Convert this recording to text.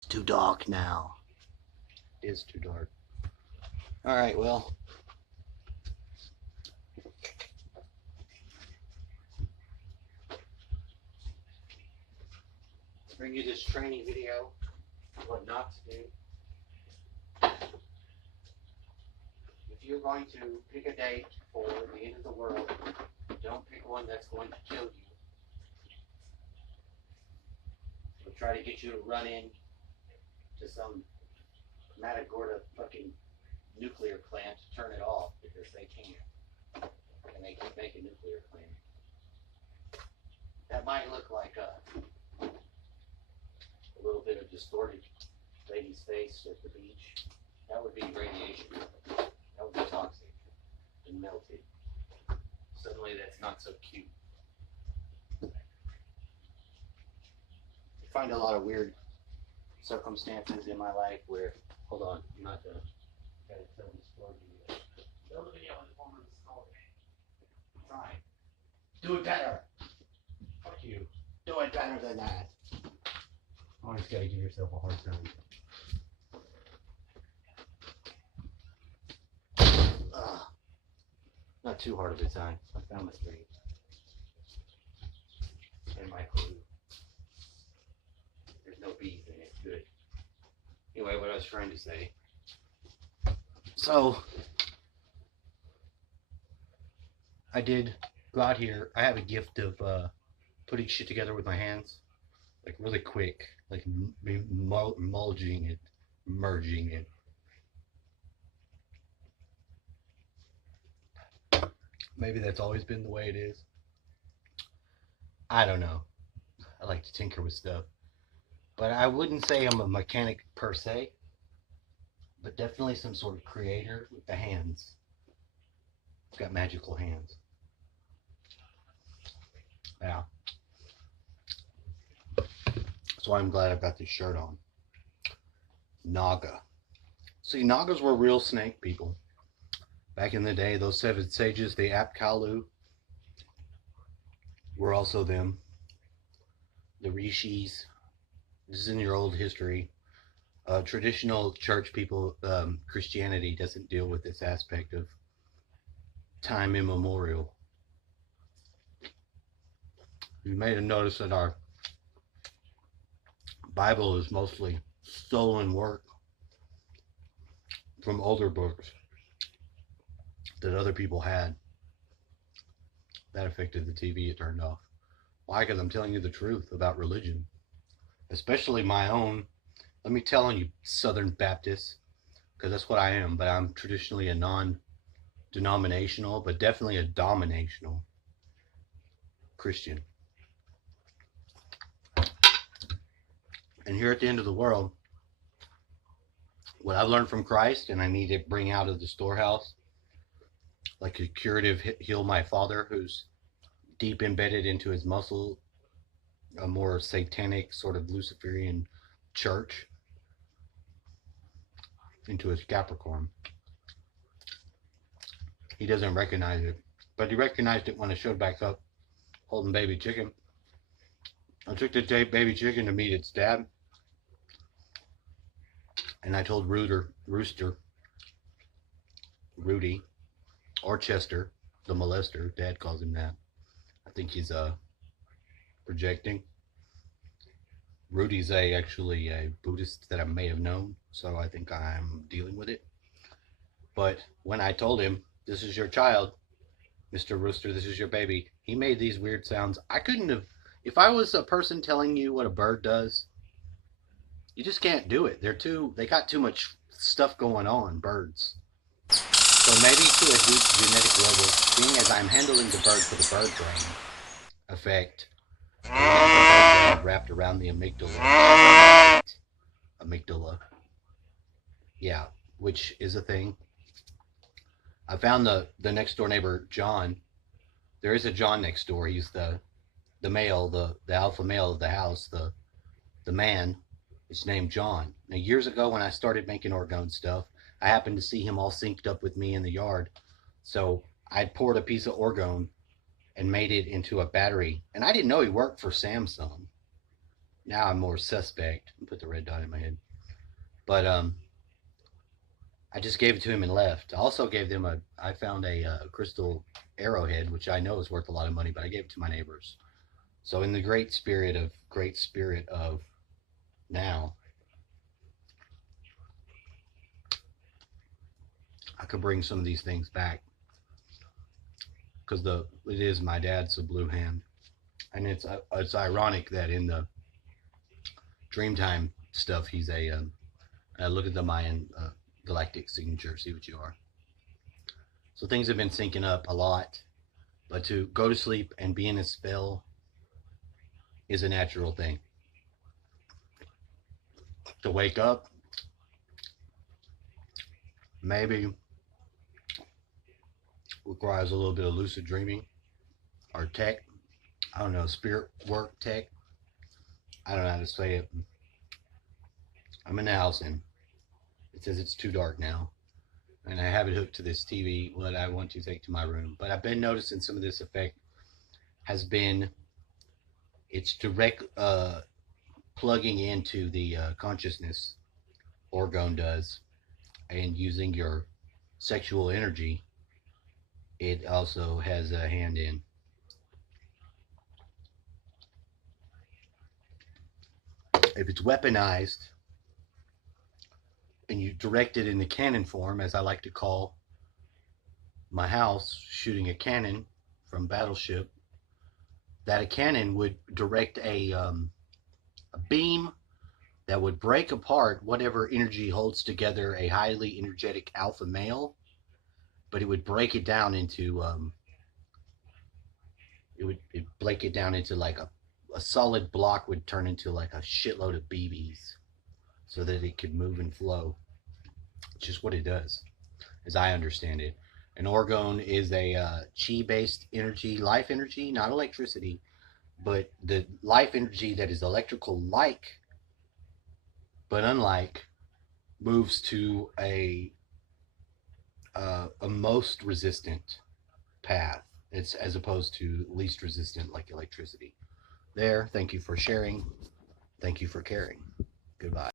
It's too dark now. It is too dark. Alright, well. Let's bring you this training video. What not to do. If you're going to pick a date for the end of the world, don't pick one that's going to kill you. We'll try to get you to run in to some Matagorda fucking nuclear plant to turn it off because they can't. And they keep making nuclear plant. That might look like a little bit of distorted lady's face at the beach. That would be radiation. That would be toxic and melted. Suddenly that's not so cute. I find a lot of weird circumstances in my life where, hold on, I'm not done. Gotta film the story video. Film the video in the form of the story. Try. Do it better. Fuck you. Do it better than that. Always gotta give yourself a hard time. Not too hard of a time. I found my string. And my clue. There's no bees in it. Good. Anyway, what I was trying to say. So, I did go out here. I have a gift of putting shit together with my hands. Like really quick. Like merging it. Maybe that's always been the way it is. I don't know. I like to tinker with stuff. But I wouldn't say I'm a mechanic per se. But definitely some sort of creator with the hands. I've got magical hands. Yeah. That's why I'm glad I've got this shirt on. Naga. See, Nagas were real snake people. Back in the day, those 7 sages, the Apkallu, were also them. The Rishis. This is in your old history. Traditional church people, Christianity doesn't deal with this aspect of time immemorial. You may have noticed that our Bible is mostly stolen work from older books that other people had. That affected the TV, it turned off. Why? Because I'm telling you the truth about religion, especially my own. Let me tell you, Southern Baptists, because that's what I am, but I'm traditionally a non-denominational, but definitely a dominational Christian. And here at the end of the world, what I've learned from Christ, and I need to bring out of the storehouse, like a curative heal my father, who's deep embedded into his muscle, a more satanic sort of Luciferian church, into his Capricorn. He doesn't recognize it, but he recognized it when I showed back up holding baby chicken. I took the baby chicken to meet its dad, and I told Rooster, Rudy, or Chester, the molester, Dad calls him that. I think he's projecting. Rudy's actually a Buddhist that I may have known, so I think I'm dealing with it. But when I told him, this is your child, Mr. Rooster, this is your baby, he made these weird sounds. I couldn't have, if I was a person telling you what a bird does, you just can't do it. They got too much stuff going on, birds. So maybe to a deep genetic level, seeing as I'm handling the bird for the bird brain effect, wrapped around the amygdala. Yeah, which is a thing. I found the next door neighbor, John. There is a John next door. He's the male, the alpha male of the house, the man. Is named John. Now, years ago when I started making orgone stuff, I happened to see him all synced up with me in the yard. So I poured a piece of orgone and made it into a battery. And I didn't know he worked for Samsung. Now I'm more suspect. Put the red dot in my head. But I just gave it to him and left. I also gave them I found a crystal arrowhead, which I know is worth a lot of money, but I gave it to my neighbors. So in the great spirit of now, I could bring some of these things back because it is my dad's a blue hand, and it's ironic that in the Dreamtime stuff he's look at the Mayan galactic signature, see what you are. So things have been syncing up a lot, but to go to sleep and be in a spell is a natural thing. To wake up, maybe requires a little bit of lucid dreaming or tech. I don't know, spirit work tech. I don't know how to say it. I'm in the house and it says it's too dark now. And I have it hooked to this TV, what I want to take to my room. But I've been noticing some of this effect has been it's direct plugging into the consciousness orgone does, and using your sexual energy. It also has a hand in. If it's weaponized and you direct it in the cannon form, as I like to call my house, shooting a cannon from Battleship, that a cannon would direct a beam that would break apart whatever energy holds together a highly energetic alpha male, but it would break it down into it break it down into like a solid block would turn into like a shitload of BBs so that it could move and flow. It's just what it does, as I understand it. An orgone is a chi-based energy, life energy, not electricity, but the life energy that is electrical like, but unlike, moves to a most resistant path. It's as opposed to least resistant like electricity. There, thank you for sharing. Thank you for caring. Goodbye.